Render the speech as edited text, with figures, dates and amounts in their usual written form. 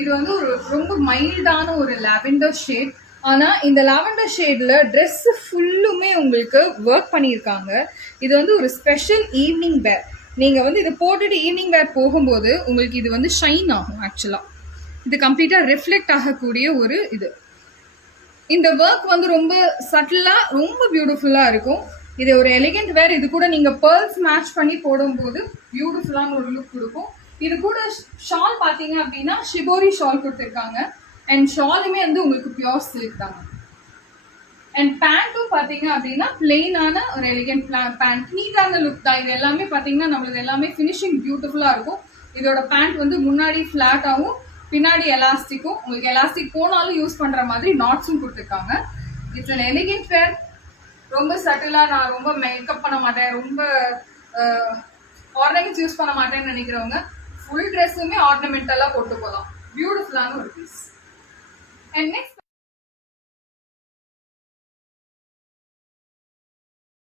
இது வந்து ஒரு ரொம்ப மைல்டான ஒரு லாவெண்டர் ஷேட். ஆனால் இந்த லாவெண்டர் ஷேடில் ட்ரெஸ்ஸு ஃபுல்லுமே உங்களுக்கு ஒர்க் பண்ணியிருக்காங்க. இது வந்து ஒரு ஸ்பெஷல் ஈவினிங் வேர். நீங்கள் வந்து இதை போட்டுட்டு ஈவினிங் வேர் போகும்போது உங்களுக்கு இது வந்து ஷைன் ஆகும். ஆக்சுவலாக இது கம்ப்ளீட்டாக ரிஃப்ளெக்ட் ஆகக்கூடிய ஒரு இது. இந்த ஒர்க் வந்து ரொம்ப சட்டிலாக ரொம்ப பியூட்டிஃபுல்லாக இருக்கும். இது ஒரு எலிகென்ட் வேர். இது கூட நீங்கள் பேர்ல்ஸ் மேட்ச் பண்ணி போடும்போது பியூட்டிஃபுல்லான ஒரு லுக் கொடுக்கும். இது கூட ஷால் பார்த்தீங்க அப்படின்னா ஷிபோரி ஷால் கொடுத்துருக்காங்க. அண்ட் ஷாலுமே வந்து உங்களுக்கு பியோர் சில்க் தாங்க. அண்ட் பேண்ட்டும் பார்த்தீங்க அப்படின்னா பிளெயினான ஒரு எலிகென்ட் பேண்ட், நீட்டான லுக் தான். இது எல்லாமே பார்த்தீங்கன்னா நம்மளுக்கு எல்லாமே ஃபினிஷிங் பியூட்டிஃபுல்லாக இருக்கும். இதோட பேண்ட் வந்து முன்னாடி ஃப்ளாட்டாகவும் பின்னாடி எலாஸ்டிக்கும், உங்களுக்கு எலாஸ்டிக் போனாலும் யூஸ் பண்ணுற மாதிரி நாட்ஸும் கொடுத்துருக்காங்க. இட்ஸ் அன் எலிகென்ட் வேர். ரொம்ப சட்டிலாக நான் ரொம்ப மேக்கப் பண்ண மாட்டேன், ரொம்ப ஆர்னமெண்ட்ஸ் யூஸ் பண்ண மாட்டேன்னு நினைக்கிறவங்க ஃபுல் ட்ரெஸ்ஸுமே ஆர்னமெண்டலாக போட்டு போகலாம். பியூட்டிஃபுல்லான ஒரு பீஸ்.